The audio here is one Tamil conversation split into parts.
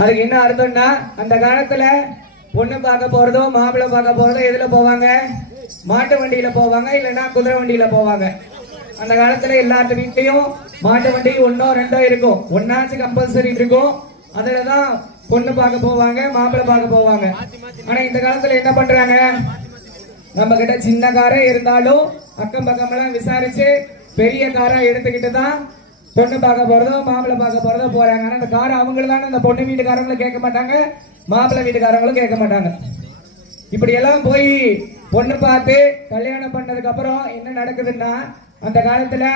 அதுக்கு என்ன அர்த்தம்னா அந்த காலத்துல பொண்ணு பார்க்க போறதோ மாப்பிள்ளை பார்க்க போறதோ எதுல போவாங்க? மாட்டு வண்டியில போவாங்க, இல்லைன்னா குதிரை வண்டியில போவாங்க. அந்த காலத்துல எல்லாத்து வீட்லயும் மாட்டு வண்டி ஒன்னோ ரெண்டோ இருக்கும், ஒன்னாச்சு கம்பல்சரி இருக்கும். அதுலதான் பொண்ணு பார்க்க போவாங்க, மாப்பிள்ளை பார்க்க போவாங்க. ஆனா இந்த காலத்துல என்ன பண்றாங்க? நம்ம கிட்ட சின்ன காரே இருந்தாலும் அக்கம் பக்கம் எல்லாம் விசாரிச்சு பெரிய காரா எடுத்துக்கிட்டு தான் பொண்ணு பார்க்க போறதோ மாப்பிள்ளை பார்க்க போறதோ போறாங்க. ஆனா அந்த காரை அவங்களுக்கு தானே, அந்த பொண்ணு வீட்டுக்காரங்களும் கேட்க மாட்டாங்க, மாப்பிள்ளை வீட்டுக்காரங்களும் கேட்க மாட்டாங்க. இப்படி எல்லாம் போய் பொண்ணு பார்த்து கல்யாணம் பண்ணதுக்கு அப்புறம் என்ன நடக்குதுன்னா, அந்த காலத்துல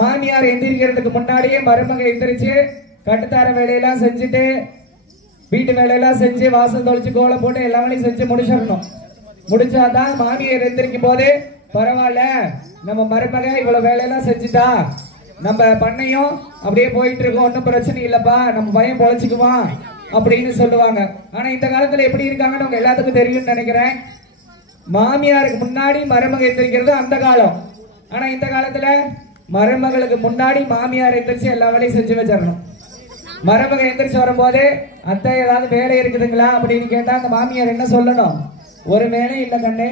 மாமியார் எந்திரிக்கிறதுக்கு முன்னாடியே மருமக எந்திரிச்சு கட்டுத்தார வேலையெல்லாம் செஞ்சுட்டு வீட்டு வேலையெல்லாம் செஞ்சு வாசல் தொலைச்சு கோலம் போட்டு எல்லா வேலையும் செஞ்சு முடிச்சிடணும். முடிச்சாதான் மாமியார் எந்திரிக்கும் போது பரவாயில்ல, நம்ம மருமக இவ்வளவு வேலையெல்லாம் செஞ்சுட்டா, நம்ம பண்ணையும் அப்படியே போயிட்டு இருக்கோம், ஒன்னும் பிரச்சனை இல்லப்பா, நம்ம பையன் பொழைச்சுக்குவான் அப்படின்னு சொல்லுவாங்க. ஆனா இந்த காலத்துல எப்படி இருக்காங்கன்னு உங்க எல்லாத்துக்கும் தெரியும்னு நினைக்கிறேன். மாமியாருக்கு முன்னாடி மருமக எந்திரிக்கிறது அந்த காலம். ஆனா இந்த காலத்துல மருமகளுக்கு முன்னாடி மாமியார் எந்திரிச்சு எல்லா வேலையும் செஞ்சு வச்சிடணும். மருமக எந்திரிச்சு வரும்போது அத்தை ஏதாவது வேலை இருக்குதுங்களா அப்படின்னு கேட்டா அந்த மாமியார் என்ன சொல்லணும்? ஒரு வேலை இல்ல கண்ணு,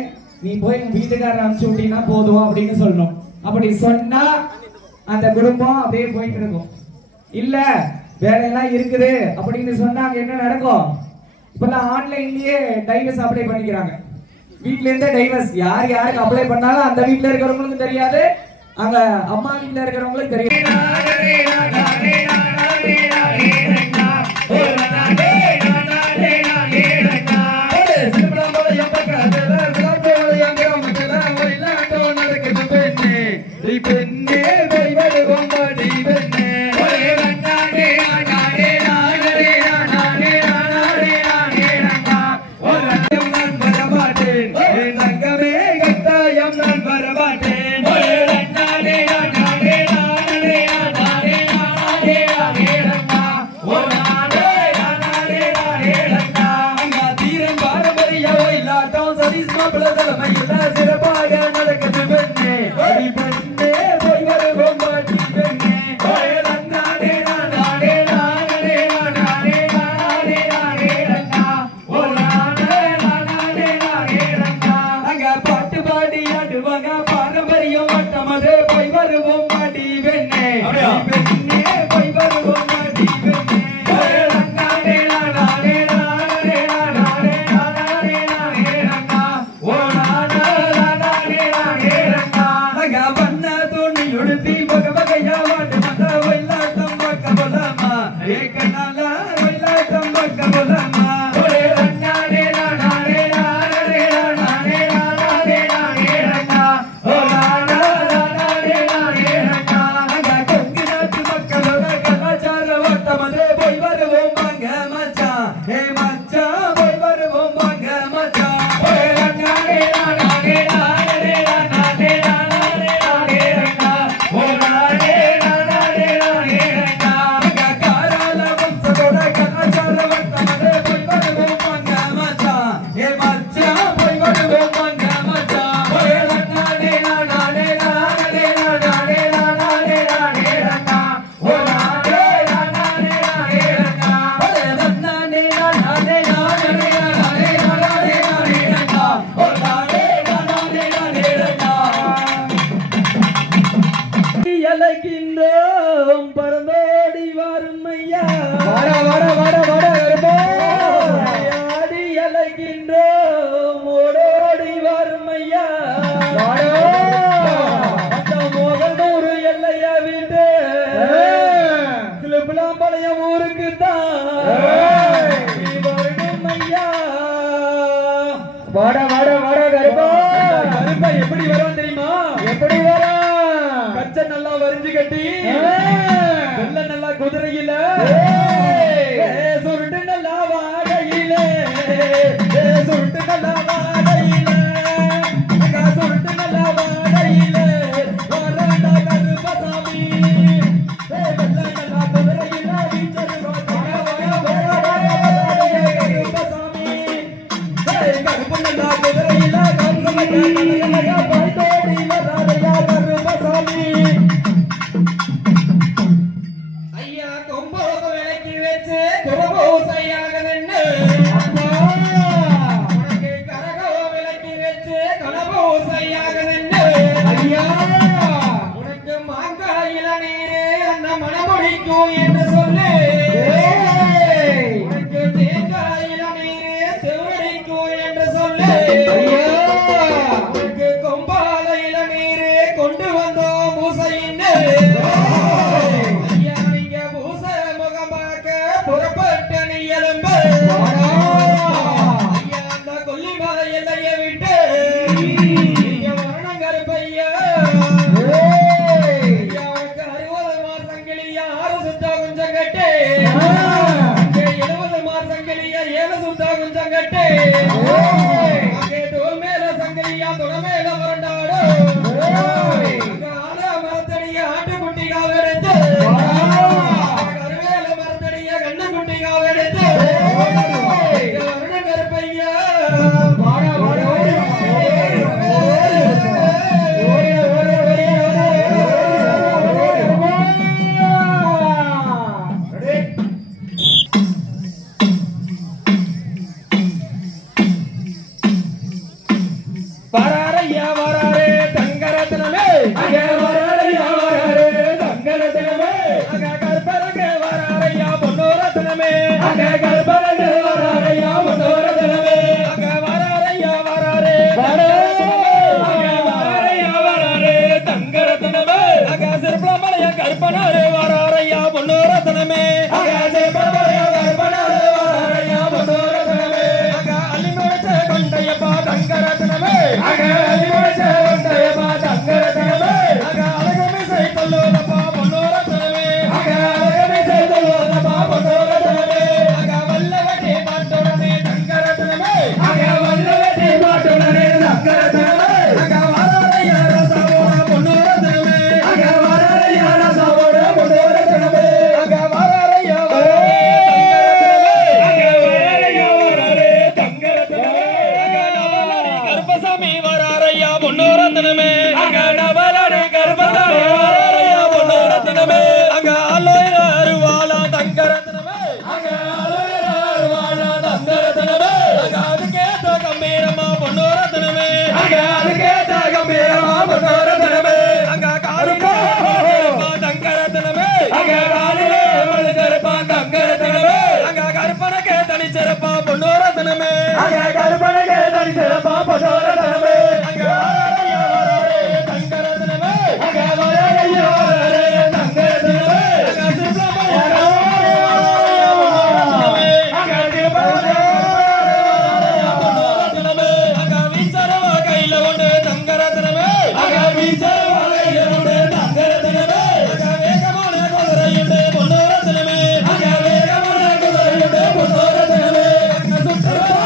நீ போய் வீட்டுக்காரர் அனுப்பிச்சு விட்டீங்கன்னா போதும் அப்படின்னு சொல்லணும். அப்படி சொன்னா அந்த குடும்பம் அப்படியே போயிட்டு இருக்கும். இல்ல வேலையெல்லாம் இருக்குது அப்படின்னு சொன்னாங்க என்ன நடக்கும்? இப்பெல்லாம் ஆன்லைன்லயே டைவர்ஸ் அப்ளை பண்ணிக்கிறாங்க. வீட்ல இருந்தே டைவர்ஸ் யார் யாருக்கு அப்ளை பண்ணாலும் அந்த வீட்டுல இருக்கிறவங்களுக்கு தெரியாது, அங்க அம்மா வீட்டுல இருக்கிறவங்களுக்கு தெரியாது. வாடா வாடா வாடா கருப்பா கருப்பா எப்படி வரும் தெரியுமா? எப்படி வர கச்சை நல்லா வரிஞ்சு கட்டி வெள்ள நல்லா குதிரையில சுருட்டு நல்லா வாடையில சுருட்டு நல்லா வாடையில சுருட்டு நல்லா வாடையில வரண்டா கருப்பசாமி வெள்ள நல்லா குதிரையில கருப்பசாமி கருப்பு நல்லா குதிரையில ஐயா கொம்போ விலைக்கு வச்சு குரபூசையாக நின்று உனக்கு கரகோ விலைக்கு வச்சு கலபூசையாக நின்று ஐயா உனக்கு மாங்காயில நீரே அந்த மனமொழிக்கும் என்று சொல்லு உனக்கு தேங்காயில நீரே செவடிக்கும் என்று சொல்லு உனக்கு கொம்பாலையில நீரே கொண்டு வந்தோம் பூசைன்னு ஐயா நீங்க பூச முகம் பார்க்க புறப்பட்ட நீ எலும்பு ஐயா அந்த கொல்லிமலை எல்லைய விட்டு நீங்க வரணும் கருப்பையா ஐயா உனக்கு 60 மாசம் கிளியா 6 சுத்தா கொஞ்சம் கட்டு 70 மாசம் கிளியா 7 சுத்தா கொஞ்சம் கட்டு தோல் மேல சங்கிலியா தொட மேல வரண்டாடு மரத்தடிய ஆட்டுக்குட்டி காவெடுத்து கருவேல மரத்தடிய கண்ணுக்குட்டி காவெடுத்து வருண கருப்பையா வராரையா வராரே தங்கரத்னமே அங்க வராரையா வராரே தங்கரத்னமே அங்க கற்பரங்க வராரையா பொன்னோரத்னமே அங்க கற்பரங்க வராரையா பொன்னோரத்னமே அங்க வராரையா வராரே அங்க வராரையா வராரே தங்கரத்னமே அங்க சிற்பமலைய கற்பனாரே வராரையா பொன்னோரத்னமே அங்க சிற்பமலைய கற்பனாரே வராரையா பொன்னோரத்னமே அங்க அலிமோச்ச கொண்டையப்பா தங்கரத்னமே அங்க அலிமோச்ச கொண்டையப்பா தங்கரத்னமே அங்க அழகமிசை கொல்லோலப்பா பொன்னோரத்னமே அங்க அழகமிசை கொல்லோலப்பா பொன்னோரத்னமே அங்க வல்லவட்டி மாட்டோடனே தங்கரத்னமே அங்க வல்லவட்டி மாட்டோடனே தங்கரத்னமே அங்க வராரையா ரசவோட பொன்னோரத்னமே அங்க வராரையா ரசவோட பொன்னோரத்னமே அங்க வராரையா கருப்பசாமி வராரையா பொன்னோரத்னமே அங்க டபலடி கருப்பசாமி வராரையா பொன்னோரத்னமே அங்க ஆலோயிர அருவாளா தங்கரத்னமே அங்க ஆலோயிர அருவாளா தங்கரத்னமே அங்க அதுக்கேத்த கம்பீரமா பொன்னோரத்னமே அங்க அதுக்கேத்த கம்பீரமா பொன்னோரத்னமே அங்க காலுக்கா தங்கரத்னமே அங்க காலிலே வழுகருப்பா தங்கரத்னமே அங்க கருப்பனக்கே தனிச்சிறப்பா பொன்னோரத்னமே அங்க கருப்பனக்கே தனிச்சிறப்பா பொன்னோரத்னமே அங்க வராரையா வராரே தங்கரத்னமே அங்க வராரையா வராரே தங்கரத்னமே அங்க சிற்பமலைய வராரையா பொன்னோரத்னமே அங்க சிற்பமலைய வராரையா பொன்னோரத்னமே அங்க வீச்சரவ கையில உண்டு தங்கரத்னமே அங்க வீச்சரவ கையில உண்டு தங்கரத்னமே அங்க வேகமான குதிரையுண்டு பொன்னோரத்னமே அங்க வேகமான குதிரையுண்டு பொன்னோரத்னமே அங்க சுற்றவா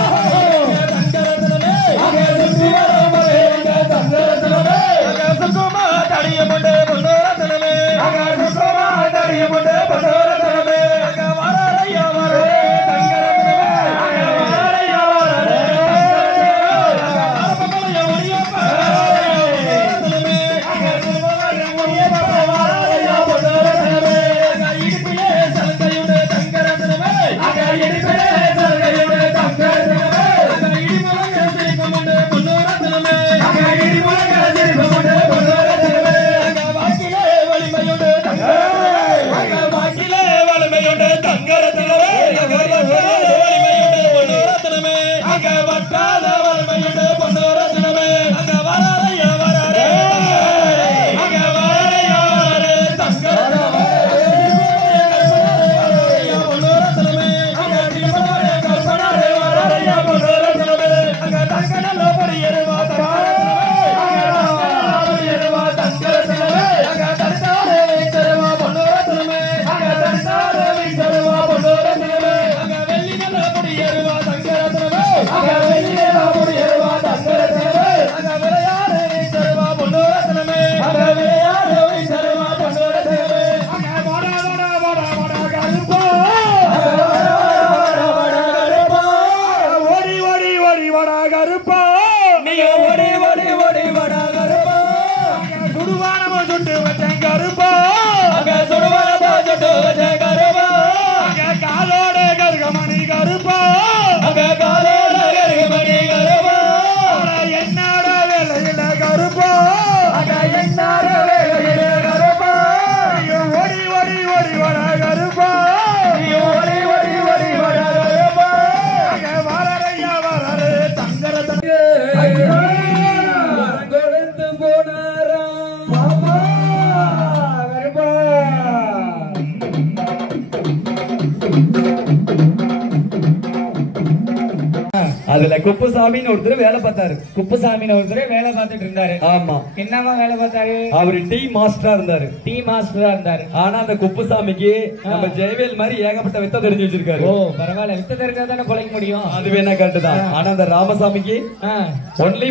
குப்புசாமின்னு ஒருத்தர் வேலை பார்த்தாரு. குப்புசாமின்னு ஒருத்தர் வேலை பார்த்துட்டு இருந்தாரு. ஆமா. என்னவா வேலை பார்த்தாரு? அவரு டீ மாஸ்டரா இருந்தாரு. டீ மாஸ்டரா இருந்தாரு. ஆனா அந்த குப்புசாமிக்கு நம்ம ஜெயவேல் மாதிரி ஏகப்பட்ட வித்த தெரிஞ்சு வச்சிருக்காரு. ஓ பரவாயில்ல, வித்த தெரிஞ்சா தானே பொழைக்க முடியும். அது வேணா கரெக்டுதான். ஆனா அந்த ராமசாமிக்கு ஒன்லி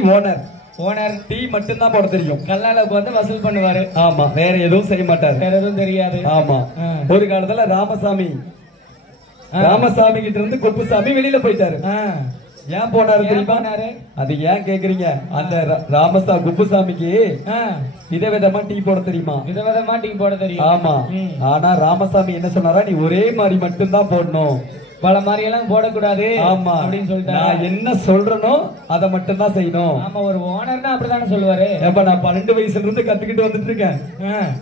ஓனர் டீ மட்டும் தான் போட தெரியும். கல்லால வந்து வசூல் பண்ணுவாரு. ஆமா, வேற எதுவும் செய்ய மாட்டாரு. வேற எதுவும் தெரியாது. ஆமா. ஒரு காலத்துல ராமசாமி கிட்ட இருந்து குப்புசாமி வெளியில போயிட்டாரு. ஏன் போனாரு தெரியுமா? அது ஏன் கேக்குறீங்க? அந்த குப்புசாமிக்கு விதவிதமா டீ போட தெரியுமா? விதவிதமா டீ போட தெரியும். ஆமா. ஆனா ராமசாமி என்ன சொன்னாரா, நீ ஒரே மாதிரி மட்டும் தான் போடணும், பல மாதிரி எல்லாம் போடக்கூடாது. ஆமா அப்படின்னு சொல்லிட்டு நான் என்ன சொல்றனோ அதை மட்டும் தான் செய்யணும். ஆமா, ஒரு ஓனர்னா அப்படித்தானே சொல்லுவாரு. ஏப்பா நான் 12 வயசுல இருந்து கத்துக்கிட்டு வந்துட்டு இருக்கேன்.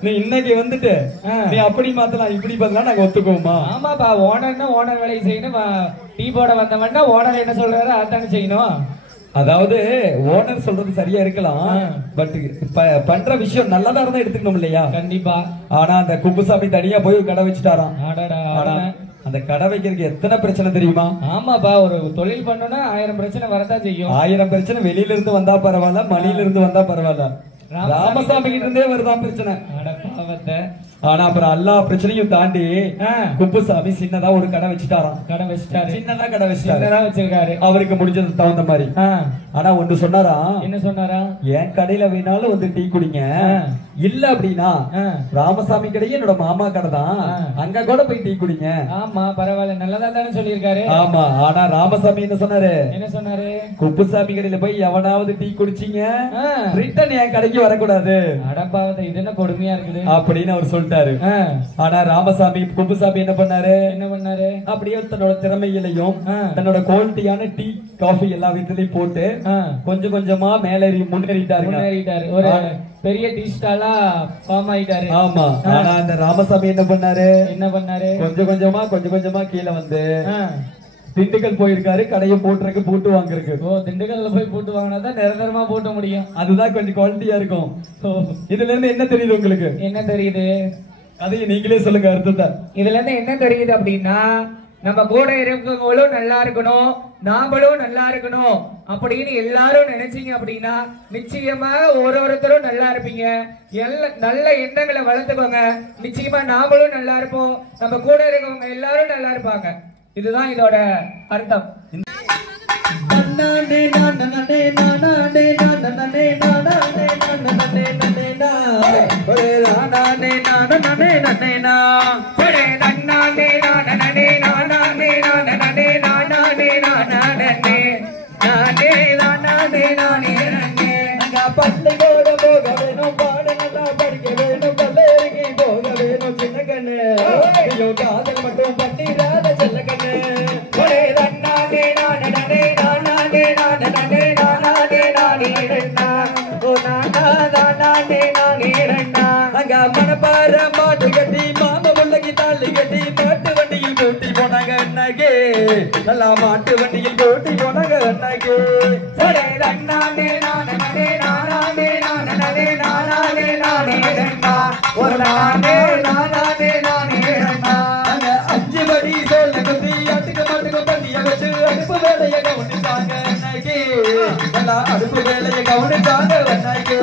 நீ இன்னைக்கு வந்துட்டு நீ அப்படி மாத்தலாம் இப்படி மாத்தலாம், நாங்க ஒத்துக்குவோமா? ஆமாப்பா, ஓனர்னா ஓனர் வேலையை செய்யணும். டீ போட வந்தவன்னா ஓனர் என்ன சொல்றாரு அதானே செய்யணும். அதாவது ஓனர் சொல்றது சரியா இருக்கலாம், பட் பண்ற விஷயம் நல்லதா இருந்தா எடுத்துக்கணும் இல்லையா? கண்டிப்பா. ஆனா அந்த குப்புசாமி தனியா போய் கடை வச்சுட்டாராம். அந்த கடை வைக்கிறதுக்கு எத்தனை பிரச்சனை தெரியுமா? ஆமாப்பா, ஒரு தொழில் பண்ணணும்னா 1000 பிரச்சனை வரதான் செய்யும். 1000 பிரச்சனை வெளியில இருந்து வந்தா பரவாயில்ல, மணில இருந்து வந்தா பரவாயில்ல, ராமசாமி கிட்ட இருந்தே வருதான் பிரச்சனை. ஆனா அப்புறம் எல்லா பிரச்சனையும் தாண்டி குப்புசாமி சின்னதா ஒரு கடை வச்சுட்டாராம். சின்னதா கடை வச்சிருக்காரு, அவருக்கு முடிஞ்சது தகுந்த மாதிரி. ஆனா ஒன்று சொன்னாரா? என்ன சொன்னாரா? என் கடையில வேணாலும் வந்து டீ குடிங்க, இல்ல அப்படின்னா ராமசாமி கடையே என்னோட மாமா கடை தான், அங்க கூட போய் டீ குடிங்க. ஆமா பரவாயில்ல, நல்லதா தானே சொல்லியிருக்காரு. ஆமா. ஆனா ராமசாமி என்ன சொன்னாரு? என்ன சொன்னாரு? குப்புசாமி கடையில போய் எவனாவது டீ குடிச்சீங்க ரிட்டன் என் கடைக்கு வரக்கூடாது. அடப்பாவத, இது என்ன கொடுமையா இருக்குது அப்படின்னு அவர் சொல்லிட்டாரு. ஆனா ராமசாமி குப்புசாமி என்ன பண்ணாரு? அப்படியே தன்னோட திறமையிலையும் தன்னோட குவாலிட்டியான டீ காஃபி எல்லா விதத்திலையும் போட்டு கொஞ்சம் கொஞ்சமா மேலேறி முன்னேறிட்டாரு. ஒரு பெரிய டீ ஸ்டாலா ஃபார்ம் ஆயிட்டாரு. ஆமா. ஆனா அந்த ராமசாமி என்ன பண்ணாரு? கொஞ்சம் கொஞ்சமா கீழே வந்து திண்டுக்கல் போயிருக்காரு, கடையை போட்டு வாங்குறதுக்கு. ஓ, திண்டுக்கல்ல போய் போட்டு வாங்கினாதான் நிரந்தரமா போட்ட முடியும். அதுதான் கொஞ்சம் குவாலிட்டியா இருக்கும். இதுல இருந்து என்ன தெரியுது உங்களுக்கு? என்ன தெரியுது? அதையும் நீங்களே சொல்லுங்க அர்த்தத்தை. இதுல இருந்து என்ன தெரியுது அப்படின்னா, நம்ம கூட இருக்கவங்களும் நல்லா இருக்கணும், நாமளும் நல்லா இருக்கணும் அப்படின்னு எல்லாரும் நினைச்சீங்க அப்படின்னா நிச்சயமாக ஒருத்தரும் நல்லா இருப்பீங்க. நல்ல எண்ணங்களை வளர்த்துக்கோங்க, நிச்சயமா நாமளும் நல்லா இருப்போம், நம்ம கூட இருக்கவங்க எல்லாரும் நல்லா இருப்பாங்க. இதுதான் இதோட அர்த்தம். பள்ளிக்கூட போக வேணும், பாட நல்லா படிக்க வேணும், கல்லூரிக்கு போக வேணும், சின்ன கண்ணு காதல் மட்டும் பண்ணிடாத செல்ல கண்ணு. மனப்பாற மாட்டு கட்டி மாம முள்ளகி தாலி கட்டி மாட்டு வண்டியில் கூட்டி போனாங்க அண்ணாக்கே, நல்லா மாட்டு வண்டியில் கூட்டி போனாங்க அண்ணாக்கே. அஞ்சு படி சொல்ல குத்தி அட்டுக்கு மாட்டுக்கு பள்ளிய வச்சு அடுப்பு வேலையை கவனிச்சாங்க அண்ணாக்கே, நல்லா அடுப்பு வேலையை கவனிச்சாங்க அண்ணாக்கே.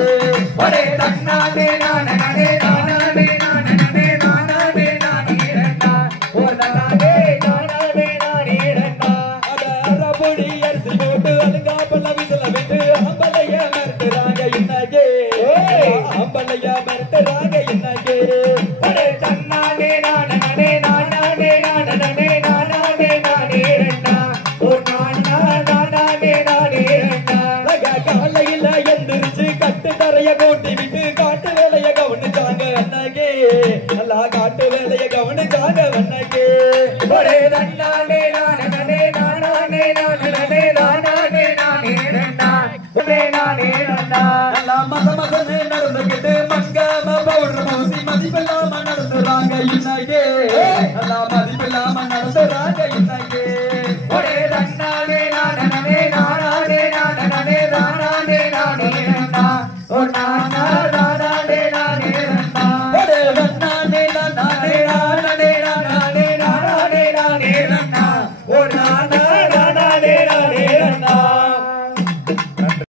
காலையில எந்திரிச்சு கட்டு தரைய கூட்டி விட்டு காட்டு வேலைய கவனிச்சாங்க அண்ணாக்கே, நல்லா காட்டு வேலைய கவனிச்சாங்க அண்ணாக்கே.